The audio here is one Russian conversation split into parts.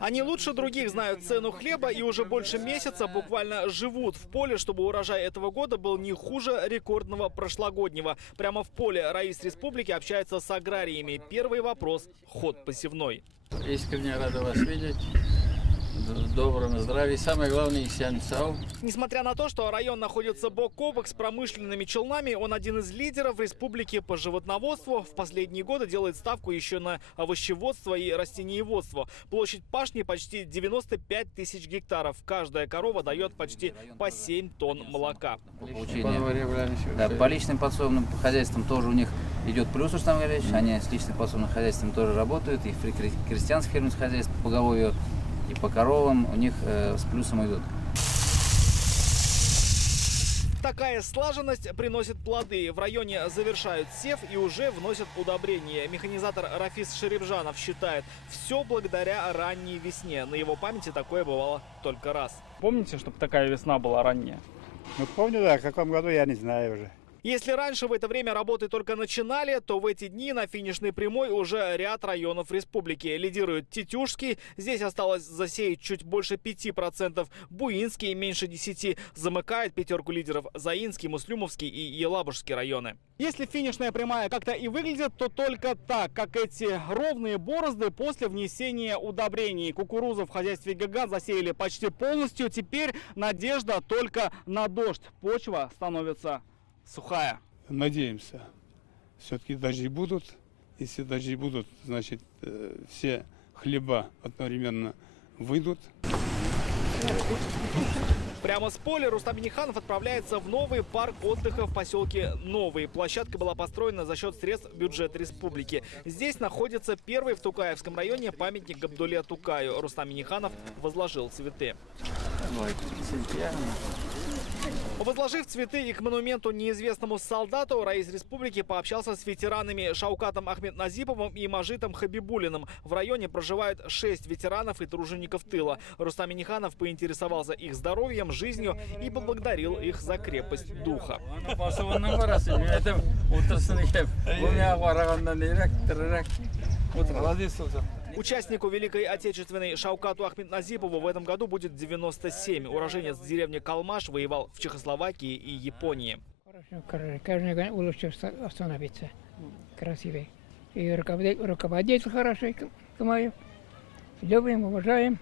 Они лучше других знают цену хлеба и уже больше месяца буквально живут в поле, чтобы урожай этого года был не хуже рекордного прошлогоднего. Прямо в поле Раис Республики общается с аграриями. Первый вопрос – ход посевной. Искренне рада вас видеть. В добром здравии. Самое главное, сянцау. Несмотря на то, что район находится бок о бок с промышленными челнами, он один из лидеров республики по животноводству. В последние годы делает ставку еще на овощеводство и растениеводство. Площадь пашни почти 95 тысяч гектаров. Каждая корова дает почти по 7 тонн молока. Да, по личным подсобным хозяйствам тоже у них идет плюс, Рустам Галевич. Они с личным подсобным хозяйством тоже работают. И в крестьянских фермерских хозяйствах по поголовью и по коровам у них с плюсом идут. Такая слаженность приносит плоды. В районе завершают сев и уже вносят удобрения. Механизатор Рафис Шеребжанов считает, все благодаря ранней весне. На его памяти такое бывало только раз. Помните, чтобы такая весна была ранняя? Ну помню, да, в каком году я не знаю уже. Если раньше в это время работы только начинали, то в эти дни на финишной прямой уже ряд районов республики. Лидирует Тетюшский, здесь осталось засеять чуть больше 5%. Буинский меньше 10%. Замыкает пятерку лидеров Заинский, Муслюмовский и Елабужский районы. Если финишная прямая как-то и выглядит, то только так, как эти ровные борозды после внесения удобрений. Кукурузу в хозяйстве «Гигант» засеяли почти полностью. Теперь надежда только на дождь. Почва становится сухая. Надеемся. Все-таки дожди будут. Если дожди будут, значит, все хлеба одновременно выйдут. Прямо с поля Рустам Минниханов отправляется в новый парк отдыха в поселке Новый. Площадка была построена за счет средств бюджета республики. Здесь находится первый в Тукаевском районе памятник Габдулле Тукаю. Рустам Минниханов возложил цветы. Возложив цветы и к монументу неизвестному солдату, Раис Республики пообщался с ветеранами Шаукатом Ахметназиповым и Мажитом Хабибулиным. В районе проживают 6 ветеранов и тружеников тыла. Рустам Минниханов поинтересовался их здоровьем, жизнью и поблагодарил их за крепость духа. Участнику Великой Отечественной Шаукату Ахметназипову в этом году будет 97. Уроженец деревни Калмаш воевал в Чехословакии и Японии. Каждый год лучше становится красивее. И руководитель хороший, Камаев. Любим, уважаем.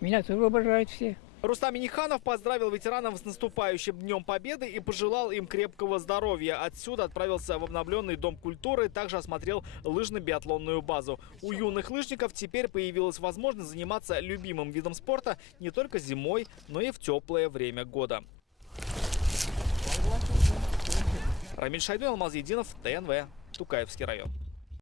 Меня тоже уважают все. Рустам Минниханов поздравил ветеранов с наступающим Днем Победы и пожелал им крепкого здоровья. Отсюда отправился в обновленный Дом культуры, также осмотрел лыжно-биатлонную базу. У юных лыжников теперь появилась возможность заниматься любимым видом спорта не только зимой, но и в теплое время года. Рамиль Шайдун, Алмаз Единов, ТНВ, Тукаевский район.